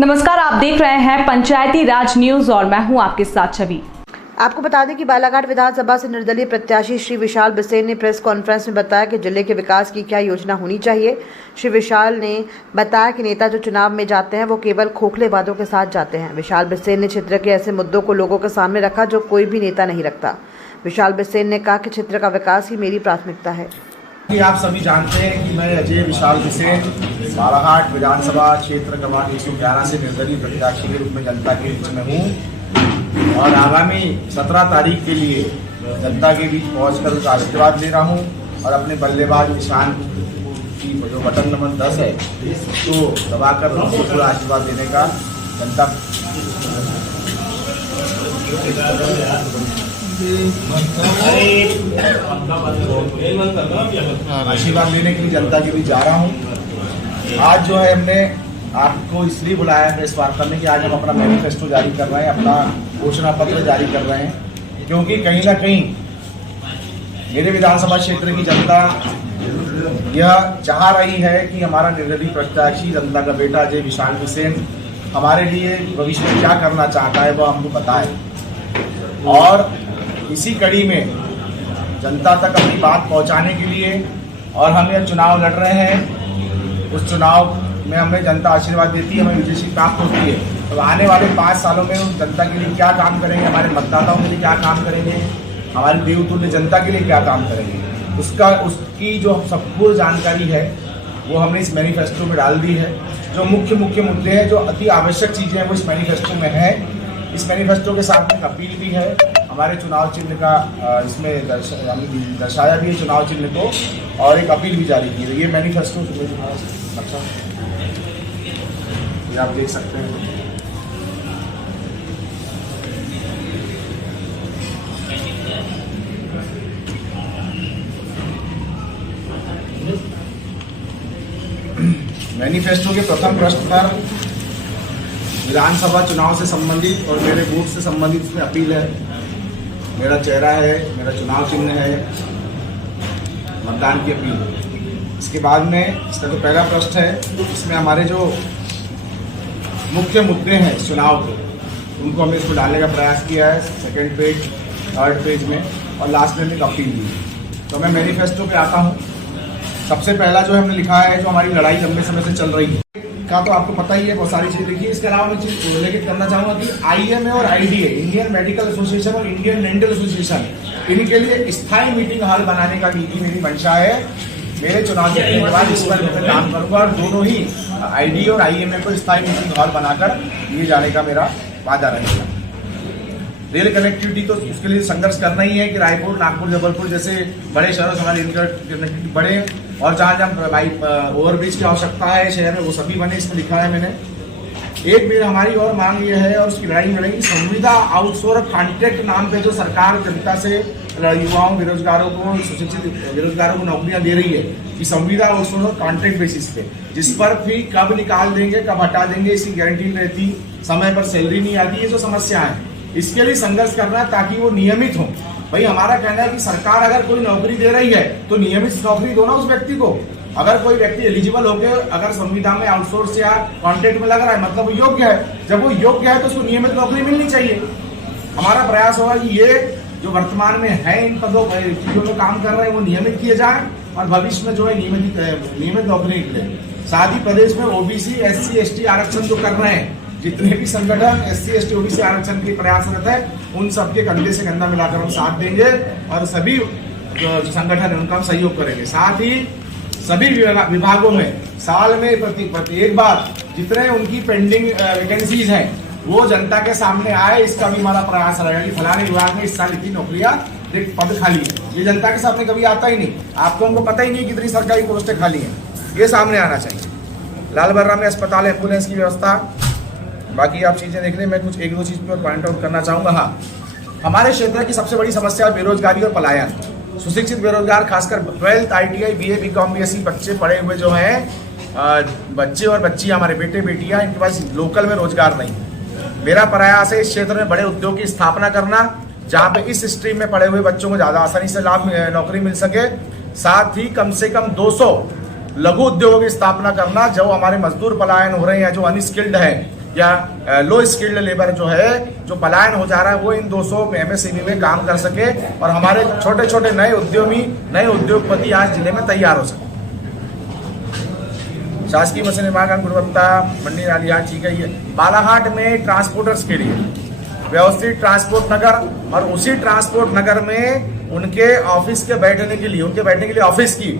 नमस्कार, आप देख रहे हैं पंचायती राज न्यूज और मैं हूं आपके साथ छवि। आपको बता दें कि बालाघाट विधानसभा से निर्दलीय प्रत्याशी श्री विशाल बिसेन ने प्रेस कॉन्फ्रेंस में बताया कि जिले के विकास की क्या योजना होनी चाहिए। श्री विशाल ने बताया कि नेता जो चुनाव में जाते हैं वो केवल खोखले वादों के साथ जाते हैं। विशाल बिसेन ने क्षेत्र के ऐसे मुद्दों को लोगों के सामने रखा जो कोई भी नेता नहीं रखता। विशाल बिसेन ने कहा कि क्षेत्र का विकास ही मेरी प्राथमिकता है। आप सभी जानते हैं कि मैं अजय विशाल बिसेन बालाघाट विधानसभा क्षेत्र क्रमांक 111 से निर्दलीय प्रत्याशी के रूप में जनता के बीच में हूँ और आगामी 17 तारीख के लिए जनता के बीच पहुंचकर उनका आशीर्वाद ले रहा हूँ और अपने बल्लेबाज निशान की जो बटन नंबर 10 है तो दबाकर उनको पूरा आशीर्वाद देने का जनता आशीर्वाद लेने के लिए जनता के बीच जा रहा हूँ। आज जो है हमने आपको इसलिए बुलाया प्रेस वार्ता में कि आज हम अपना मैनिफेस्टो जारी कर रहे हैं, अपना घोषणा पत्र जारी कर रहे हैं, क्योंकि कहीं ना कहीं मेरे विधानसभा क्षेत्र की जनता यह चाह रही है कि हमारा निर्दलीय प्रत्याशी जनता का बेटा अजय विशाल बिसेन हमारे लिए भविष्य में क्या करना चाहता है वह हमको बताए। और इसी कड़ी में जनता तक अपनी बात पहुंचाने के लिए और हम यह चुनाव लड़ रहे हैं, उस चुनाव में हमें जनता आशीर्वाद देती है, हमें विजयी प्राप्त होती है। तो आने वाले 5 सालों में हम जनता के लिए क्या काम करेंगे, हमारे मतदाताओं के लिए क्या काम करेंगे, हमारी देवतुल्य जनता के लिए क्या काम करेंगे, उसकी जो संपूर्ण जानकारी है वो हमने इस मैनिफेस्टो में डाल दी है। जो मुख्य मुद्दे हैं, जो अति आवश्यक चीज़ें हैं वो इस मैनिफेस्टो में है। इस मैनिफेस्टो के साथ में अपील भी है, हमारे चुनाव चिन्ह का इसमें दर्शाया भी है चुनाव चिन्ह को, और एक अपील भी जारी की है। ये मैनिफेस्टो अच्छा ये आप देख सकते हैं। मैनिफेस्टो के प्रथम पृष्ठ पर विधानसभा चुनाव से संबंधित और मेरे बूथ से संबंधित इसमें अपील है। मेरा चेहरा है, मेरा चुनाव चिन्ह है, मतदान की अपील। इसके बाद में इसका जो पहला पृष्ठ है इसमें हमारे जो मुख्य मुद्दे हैं इस चुनाव के उनको हमने इसको डालने का प्रयास किया है, सेकेंड पेज, थर्ड पेज में, और लास्ट में एक अपील दी। तो मैं मैनिफेस्टो पे आता हूँ। सबसे पहला जो हमने लिखा है, जो हमारी लड़ाई लंबे समय से चल रही है का तो आपको पता ही है, बहुत सारी चीज़ें लिखी है। इसके अलावा मैं चीज़ उल्लेखित करना चाहूँगा कि IMA और IDA, इंडियन मेडिकल एसोसिएशन और इंडियन डेंटल एसोसिएशन, इनके लिए स्थायी मीटिंग हॉल बनाने का भी मेरी मंशा है। मेरे चुनाव जीतने के बाद इस पर मैं काम करूँगा और दोनों ही IDA और IMA को स्थायी मीटिंग हॉल बनाकर लिए जाने का मेरा वादा रहेगा। रेल कनेक्टिविटी तो उसके लिए संघर्ष करना ही है कि रायपुर, नागपुर, जबलपुर जैसे बड़े शहरों से हमारी कनेक्टिविटी बढ़े, और जहाँ जहाँ ओवरब्रिज की आवश्यकता है शहर में वो सभी बने। इसमें लिखा है मैंने। एक मेरी हमारी और मांग ये है और उसकी लड़ाई में रहेगी, संविदा आउटसोर्स कॉन्ट्रैक्ट नाम पे जो सरकार जनता से, युवाओं, बेरोजगारों को, सुशिक्षित बेरोजगारों को नौकरियां दे रही है, कि संविदा आउटसोर्स कॉन्ट्रैक्ट बेसिस पे, जिस पर भी कब निकाल देंगे, कब हटा देंगे, इसकी गारंटी नहीं रहती, समय पर सैलरी नहीं आती, ये जो समस्या है इसके लिए संघर्ष करना है ताकि वो नियमित हो। भाई हमारा कहना है कि सरकार अगर कोई नौकरी दे रही है तो नियमित नौकरी दो ना उस व्यक्ति को। अगर कोई व्यक्ति एलिजिबल होकर अगर संविदा में आउटसोर्स या कॉन्ट्रैक्ट में लग रहा है, मतलब वो योग्य है। जब वो योग्य है तो उसको नियमित नौकरी मिलनी चाहिए। हमारा प्रयास होगा कि ये जो वर्तमान में है इन पदों चीजों में काम कर रहे हैं वो नियमित किए जाए और भविष्य में जो है नियमित नौकरी निकले। साथ ही प्रदेश में OBC, SC, ST आरक्षण जो कर रहे हैं, जितने भी संगठन SC, ST, OBC आरक्षण के प्रयासरत है, उन सबके कंधे से कंधा मिलाकर हम साथ देंगे और सभी जो संगठन है उनका हम सहयोग करेंगे। साथ ही सभी विभागों में साल में प्रति एक बार जितने उनकी पेंडिंग वैकेंसीज हैं वो जनता के सामने आए, इसका भी हमारा प्रयास रहेगा कि फलाने विभाग में इस साल इतनी नौकरियां पद खाली है। ये जनता के सामने कभी आता ही नहीं, आपको हमको पता ही नहीं कितनी सरकारी पोस्टें खाली हैं, ये सामने आना चाहिए। लाल बर्रा में अस्पताल, एम्बुलेंस की व्यवस्था, बाकी आप चीज़ें देख लें। मैं कुछ एक दो चीज़ पर पॉइंट आउट करना चाहूँगा। हाँ, हमारे क्षेत्र की सबसे बड़ी समस्या बेरोजगारी और पलायन। सुशिक्षित बेरोजगार, खासकर 12th ITI, BA, BCom, BSc बच्चे पढ़े हुए जो हैं, बच्चे और बच्चियाँ, हमारे बेटे बेटियाँ, इनके पास लोकल में रोजगार नहीं। मेरा प्रयास है इस क्षेत्र में बड़े उद्योग की स्थापना करना, जहाँ पे इस स्ट्रीम में पढ़े हुए बच्चों को ज़्यादा आसानी से नौकरी मिल सके। साथ ही कम से कम 200 लघु उद्योगों की स्थापना करना, जो हमारे मजदूर पलायन हो रहे हैं, जो अनस्किल्ड है, या लो स्किल्ड लेबर जो है, जो पलायन हो जा रहा है, वो इन 200 MSME में काम कर सके और हमारे छोटे छोटे नए उद्यमी, नए उद्योगपति आज जिले में तैयार हो सके। शासकीय मत्स्य निर्माण का गुणवत्ता मंडी नालियार, ठीक है। ये बालाघाट में ट्रांसपोर्टर्स के लिए व्यवस्थित ट्रांसपोर्ट नगर और उसी ट्रांसपोर्ट नगर में उनके ऑफिस के बैठने के लिए, उनके बैठने के लिए ऑफिस की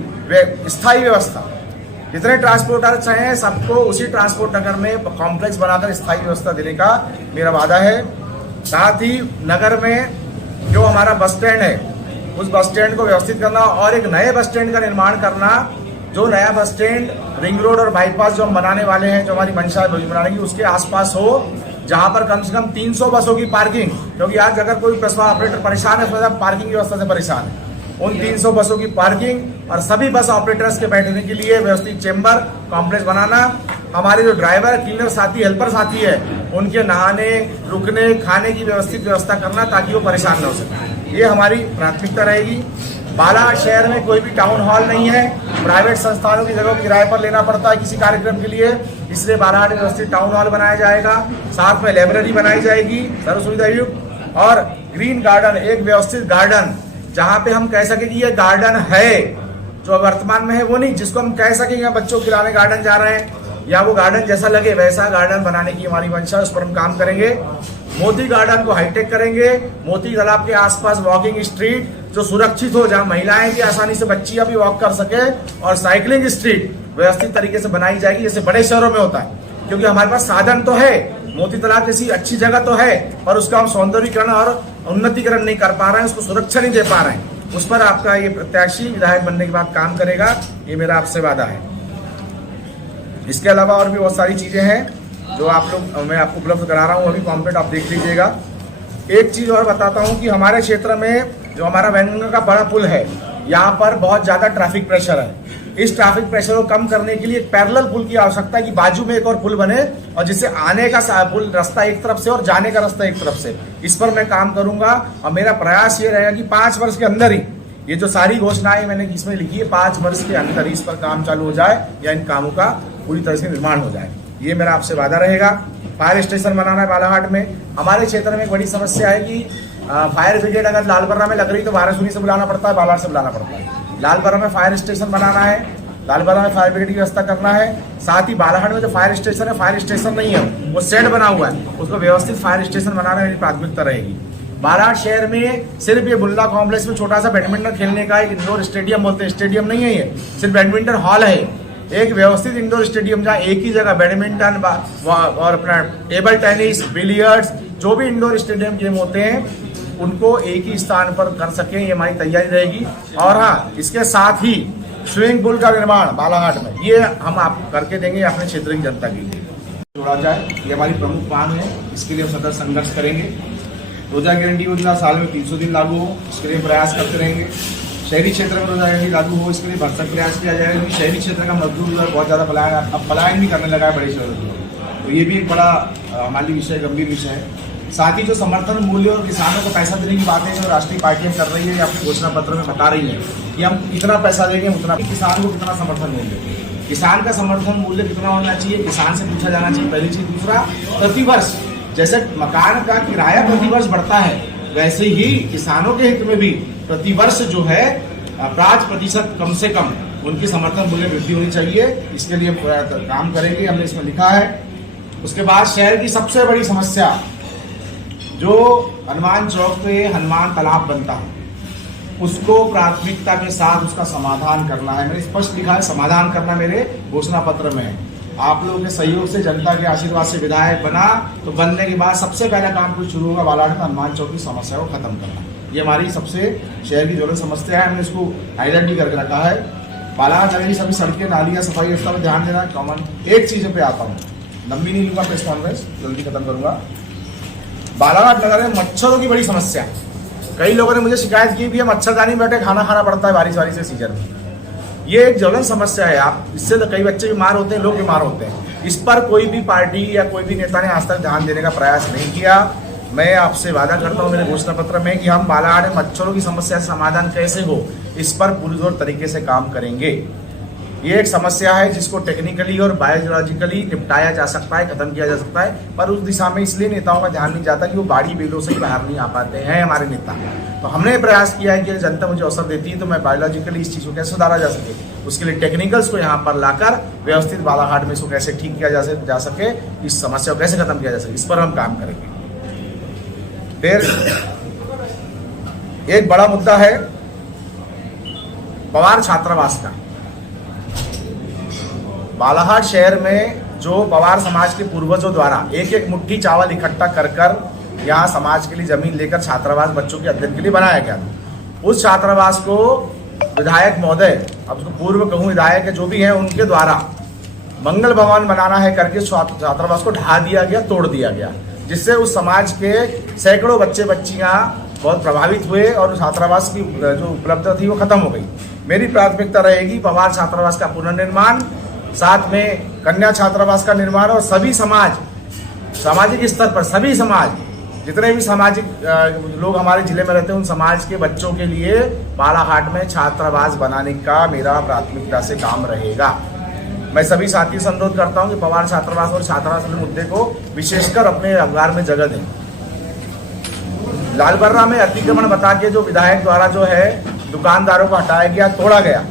स्थायी व्यवस्था, जितने ट्रांसपोर्टर्स हैं सबको उसी ट्रांसपोर्ट नगर में कॉम्प्लेक्स बनाकर स्थायी व्यवस्था देने का मेरा वादा है। साथ ही नगर में जो हमारा बस स्टैंड है, उस बस स्टैंड को व्यवस्थित करना और एक नए बस स्टैंड का निर्माण करना। जो नया बस स्टैंड रिंग रोड और बाईपास जो हम बनाने वाले हैं, जो हमारी मंशा है बनाने की, उसके आसपास हो, जहां पर कम से कम 300 बसों की पार्किंग, क्योंकि आज अगर कोई बस ऑपरेटर परेशान है तो पार्किंग व्यवस्था से परेशान है। उन 300 बसों की पार्किंग और सभी बस ऑपरेटर्स के बैठने के लिए व्यवस्थित चेंबर कॉम्प्लेक्स बनाना। हमारे जो ड्राइवर, क्लीनर साथी, हेल्पर साथी है, उनके नहाने, रुकने, खाने की व्यवस्थित व्यवस्था करना ताकि वो परेशान न हो सके। ये हमारी प्राथमिकता रहेगी। बालाघाट शहर में कोई भी टाउन हॉल नहीं है, प्राइवेट संस्थानों की जगह किराए पर लेना पड़ता है किसी कार्यक्रम के लिए, इसलिए बालाघाट में व्यवस्थित टाउन हॉल बनाया जाएगा। साथ में लाइब्रेरी बनाई जाएगी सर्व सुविधा युक्त, और ग्रीन गार्डन, एक व्यवस्थित गार्डन जहां पे हम कह सके कि ये गार्डन है, जो वर्तमान में है वो नहीं, जिसको हम कह सकेंगे बच्चों को खिलाने गार्डन जा रहे हैं, या वो गार्डन जैसा लगे वैसा गार्डन बनाने की हमारी मंशा है, उस पर हम काम करेंगे। मोती गार्डन को हाईटेक करेंगे। मोती तालाब के आसपास वॉकिंग स्ट्रीट जो सुरक्षित हो, जहां महिलाएं भी आसानी से, बच्चियां भी वॉक कर सके, और साइकिलिंग स्ट्रीट व्यवस्थित तरीके से बनाई जाएगी जैसे बड़े शहरों में होता है। क्योंकि हमारे पास साधन तो है, मोती तालाब जैसी अच्छी जगह तो है, पर उसका हम सौंदर्यीकरण और उन्नतीकरण नहीं कर पा रहे हैं, उसको सुरक्षा नहीं दे पा रहे हैं। उस पर आपका ये प्रत्याशी विधायक बनने के बाद काम करेगा, ये मेरा आपसे वादा है। इसके अलावा और भी बहुत सारी चीजें हैं जो मैं आपको उपलब्ध करा रहा हूँ, अभी पॉम्पलेट आप देख लीजिएगा। एक चीज और बताता हूँ कि हमारे क्षेत्र में जो हमारा वैनगंगा का बड़ा पुल है, यहाँ पर बहुत ज्यादा ट्रैफिक प्रेशर है। इस ट्रैफिक प्रेशर को कम करने के लिए एक पैरेलल पुल की आवश्यकता है कि बाजू में एक और पुल बने, और जिससे आने का पुल रास्ता एक तरफ से और जाने का रास्ता एक तरफ से। इस पर मैं काम करूंगा और मेरा प्रयास ये रहेगा कि 5 वर्ष के अंदर ही ये जो सारी घोषणाएं मैंने इसमें लिखी है, 5 वर्ष के अंदर इस पर काम चालू हो जाए या इन कामों का पूरी तरह से निर्माण हो जाए, ये मेरा आपसे वादा रहेगा। फायर स्टेशन बनाना है बालाघाट में। हमारे क्षेत्र में एक बड़ी समस्या है कि फायर ब्रिगेड अगर लालबर्रा में लग रही तो वाराणसी से बुलाना पड़ता है, बालाघाट से बुलाना पड़ता है। लालबर्रा में फायर स्टेशन बनाना है, लालबर्रा में फायर ब्रिगेड की व्यवस्था करना है। साथ ही बालाघाट में जो फायर स्टेशन है, फायर स्टेशन नहीं है, वो शेड बना हुआ है, उसको व्यवस्थित फायर स्टेशन बनाना मेरी प्राथमिकता रहेगी। बालाघाट शहर में सिर्फ ये बुल्ला कॉम्प्लेक्स में छोटा सा बैडमिंटन खेलने का एक इंडोर स्टेडियम बोलते हैं, स्टेडियम नहीं है ये, सिर्फ बैडमिंटन हॉल है। एक व्यवस्थित इंडोर स्टेडियम जहाँ एक ही जगह बैडमिंटन और अपना टेबल टेनिस, बिलियर्ड्स, जो भी इंडोर स्टेडियम गेम होते हैं उनको एक ही स्थान पर कर सकें, ये हमारी तैयारी रहेगी। और हाँ, इसके साथ ही स्विमिंग पूल का निर्माण बालाघाट में, ये हम आप करके देंगे अपने क्षेत्र की जनता के लिए। जोड़ा जाए, ये हमारी प्रमुख मांग है, इसके लिए हम सतत संघर्ष करेंगे। रोजा गारंटी योजना साल में 300 दिन लागू हो, इसके लिए प्रयास करते रहेंगे। शहरी क्षेत्र में रोजा गारंटी लागू हो, इसके लिए भरसक प्रयास किया जाएगा, क्योंकि शहरी क्षेत्र का मजदूर बहुत ज़्यादा पलायन, अब पलायन भी करने लगा है बड़े शहरों में, तो ये भी एक बड़ा हमारे विषय, गंभीर विषय है। साथ ही जो समर्थन मूल्य और किसानों को पैसा देने की बातें जो राष्ट्रीय पार्टियां कर रही है या अपने घोषणा पत्र में बता रही है कि हम इतना पैसा देंगे, उतना, किसान को कितना समर्थन मूल्य, किसान का समर्थन मूल्य कितना होना चाहिए, किसान से पूछा जाना चाहिए, पहली चीज। दूसरा, प्रतिवर्ष जैसे मकान का किराया प्रतिवर्ष बढ़ता है, वैसे ही किसानों के हित में भी प्रतिवर्ष जो है 5% कम से कम उनकी समर्थन मूल्य वृद्धि होनी चाहिए। इसके लिए काम करेंगे, हमने इसमें लिखा है। उसके बाद शहर की सबसे बड़ी समस्या जो हनुमान चौक पे हनुमान तालाब बनता है, उसको प्राथमिकता के साथ उसका समाधान करना है। मैंने स्पष्ट लिखा है, समाधान करना मेरे घोषणा पत्र में है। आप लोगों के सहयोग से, जनता के आशीर्वाद से विधायक बना, तो बनने के बाद सबसे पहला काम कुछ शुरू होगा बालाघाट में हनुमान चौक की समस्या को खत्म करना। ये हमारी सबसे शहर की ज्वलंत समस्या है, हमने इसको हाईलाइट भी करके रखा है। बालाघाट नगर की सभी सड़कें, नालियां, सफाई व्यवस्था में ध्यान देना कॉमन। एक चीज पे आता हूँ, लंबी नहीं लूंगा प्रेस कॉन्फ्रेंस, जल्दी खत्म करूंगा। बालाघाट नगर में मच्छरों की बड़ी समस्या है। कई लोगों ने मुझे शिकायत की भी है, मच्छरदानी में बैठे खाना खाना पड़ता है बारिश वारिश से सीजन में। ये एक ज्वलंत समस्या है। आप इससे तो कई बच्चे बीमार होते हैं, लोग बीमार होते हैं। इस पर कोई भी पार्टी या कोई भी नेता ने आज तक ध्यान देने का प्रयास नहीं किया। मैं आपसे वादा करता हूँ मेरे घोषणा पत्र में कि हम बालाघाट में मच्छरों की समस्या समाधान कैसे हो, इस पर पुरजोर तरीके से काम करेंगे। ये एक समस्या है जिसको टेक्निकली और बायोलॉजिकली निपटाया जा सकता है, खत्म किया जा सकता है, पर उस दिशा में इसलिए नेताओं का ध्यान नहीं जाता कि वो बाड़ी बेलों से ही बाहर नहीं आ पाते हैं हमारे नेता। तो हमने प्रयास किया है कि जनता मुझे अवसर देती है तो मैं बायोलॉजिकली इस चीज़ को कैसे सुधारा जा सके, उसके लिए टेक्निकल्स को यहाँ पर लाकर व्यवस्थित बालाघाट में इसको कैसे ठीक किया जा सके, इस समस्या को कैसे खत्म किया जा सके, इस पर हम काम करेंगे। फिर एक बड़ा मुद्दा है पवार छात्रावास का। बालाघाट शहर में जो पवार समाज के पूर्वजों द्वारा एक एक मुट्ठी चावल इकट्ठा कर यहाँ समाज के लिए जमीन लेकर छात्रावास बच्चों के अध्ययन के लिए बनाया गया। उस छात्रावास को विधायक महोदय, अब उसको पूर्व कहूँ विधायक जो भी हैं, उनके द्वारा मंगल भवन बनाना है करके छात्रावास को ढा दिया गया, तोड़ दिया गया, जिससे उस समाज के सैकड़ों बच्चे बच्चियां बहुत प्रभावित हुए और छात्रावास की जो उपलब्धता थी वो खत्म हो गई। मेरी प्राथमिकता रहेगी पवार छात्रावास का पुनर्निर्माण, साथ में कन्या छात्रावास का निर्माण, और सभी सामाजिक स्तर पर सभी समाज, जितने भी सामाजिक लोग हमारे जिले में रहते हैं, उन समाज के बच्चों के लिए बालाघाट में छात्रावास बनाने का मेरा प्राथमिकता से काम रहेगा। मैं सभी साथियों से अनुरोध करता हूं कि पवार छात्रावास और छात्रावास के मुद्दे को विशेषकर अपने अखबार में जगह दें। लालबर्रा में अतिक्रमण बता के जो विधायक द्वारा जो है दुकानदारों को हटाया गया, तोड़ा गया,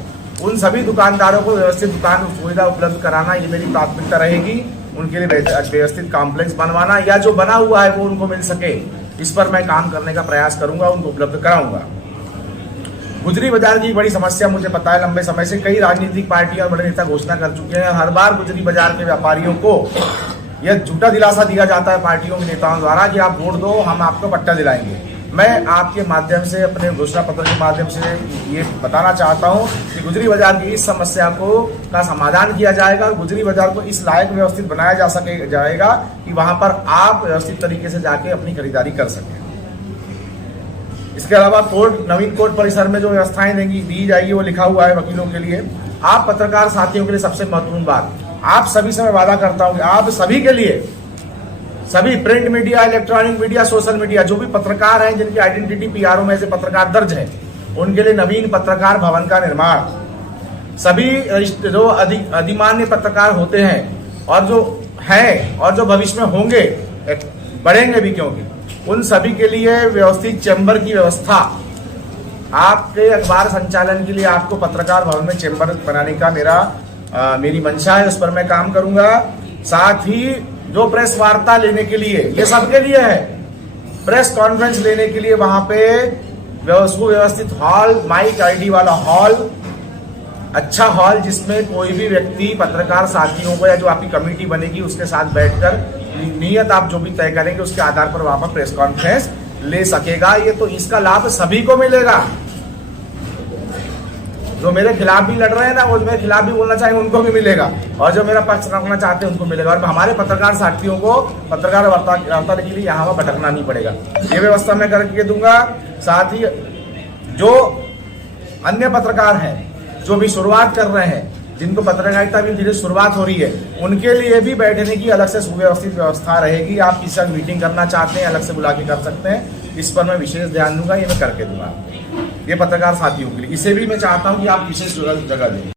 उन सभी दुकानदारों को व्यवस्थित दुकान सुविधा उपलब्ध कराना, ये मेरी प्राथमिकता रहेगी। उनके लिए व्यवस्थित कॉम्प्लेक्स बनवाना या जो बना हुआ है वो उनको मिल सके, इस पर मैं काम करने का प्रयास करूंगा, उनको उपलब्ध कराऊंगा। गुजरी बाजार की बड़ी समस्या मुझे पता है, लंबे समय से कई राजनीतिक पार्टियां और बड़े नेता घोषणा कर चुके हैं। हर बार गुजरी बाजार के व्यापारियों को यह झूठा दिलासा दिया जाता है पार्टियों के नेताओं द्वारा कि आप वोट दो, हम आपको पट्टा दिलाएंगे। मैं आपके माध्यम से, अपने घोषणा पत्र के माध्यम से ये बताना चाहता हूं कि गुजरी बाजार की इस समस्या का समाधान किया जाएगा और गुजरी बाजार को इस लायक व्यवस्थित बनाया जाएगा कि वहां पर आप व्यवस्थित तरीके से जाके अपनी खरीदारी कर सकें। इसके अलावा नवीन कोर्ट परिसर में जो व्यवस्थाएं दी जाएगी वो लिखा हुआ है वकीलों के लिए। आप पत्रकार साथियों के लिए सबसे महत्वपूर्ण बात, आप सभी से मैं वादा करता हूं कि आप सभी के लिए, सभी print media, electronic media, social media, जो भी पत्रकार हैं जिनकी आइडेंटिटी पीआरओ में से पत्रकार दर्ज है, उनके लिए नवीन पत्रकार भवन का निर्माण, सभी जो अधिमान्य पत्रकार होते हैं और जो हैं और जो भविष्य में होंगे, बढ़ेंगे भी, क्योंकि उन सभी के लिए व्यवस्थित चैम्बर की व्यवस्था, आपके अखबार संचालन के लिए आपको पत्रकार भवन में चैम्बर बनाने का मेरी मंशा है, उस पर मैं काम करूंगा। साथ ही जो प्रेस वार्ता लेने के लिए, ये सबके लिए है, प्रेस कॉन्फ्रेंस लेने के लिए वहां पे व्यवस्थित हॉल, माइक आईडी वाला हॉल, अच्छा हॉल, जिसमें कोई भी व्यक्ति पत्रकार साथियों को या जो आपकी कमेटी बनेगी उसके साथ बैठकर नियत आप जो भी तय करेंगे उसके आधार पर वहां पर प्रेस कॉन्फ्रेंस ले सकेगा। ये तो इसका लाभ सभी को मिलेगा। जो मेरे खिलाफ भी लड़ रहे हैं ना, वो मेरे खिलाफ भी बोलना चाहेंगे उनको भी मिलेगा, और जो मेरा पक्ष रखना चाहते हैं उनको मिलेगा, और हमारे पत्रकार साथियों को पत्रकार वार्ता के लिए यहाँ भटकना नहीं पड़ेगा। ये व्यवस्था मैं करके दूंगा। साथ ही जो अन्य पत्रकार हैं जो भी शुरुआत कर रहे हैं, जिनको पत्रकारिता भी धीरे शुरुआत हो रही है, उनके लिए भी बैठने की अलग से सुव्यवस्थित व्यवस्था रहेगी। आप किसी साथ मीटिंग करना चाहते हैं, अलग से बुला के कर सकते हैं। इस पर मैं विशेष ध्यान दूंगा, ये मैं करके दूंगा। ये पत्रकार साथियों के लिए, इसे भी मैं चाहता हूं कि आप विशेष जगह दें।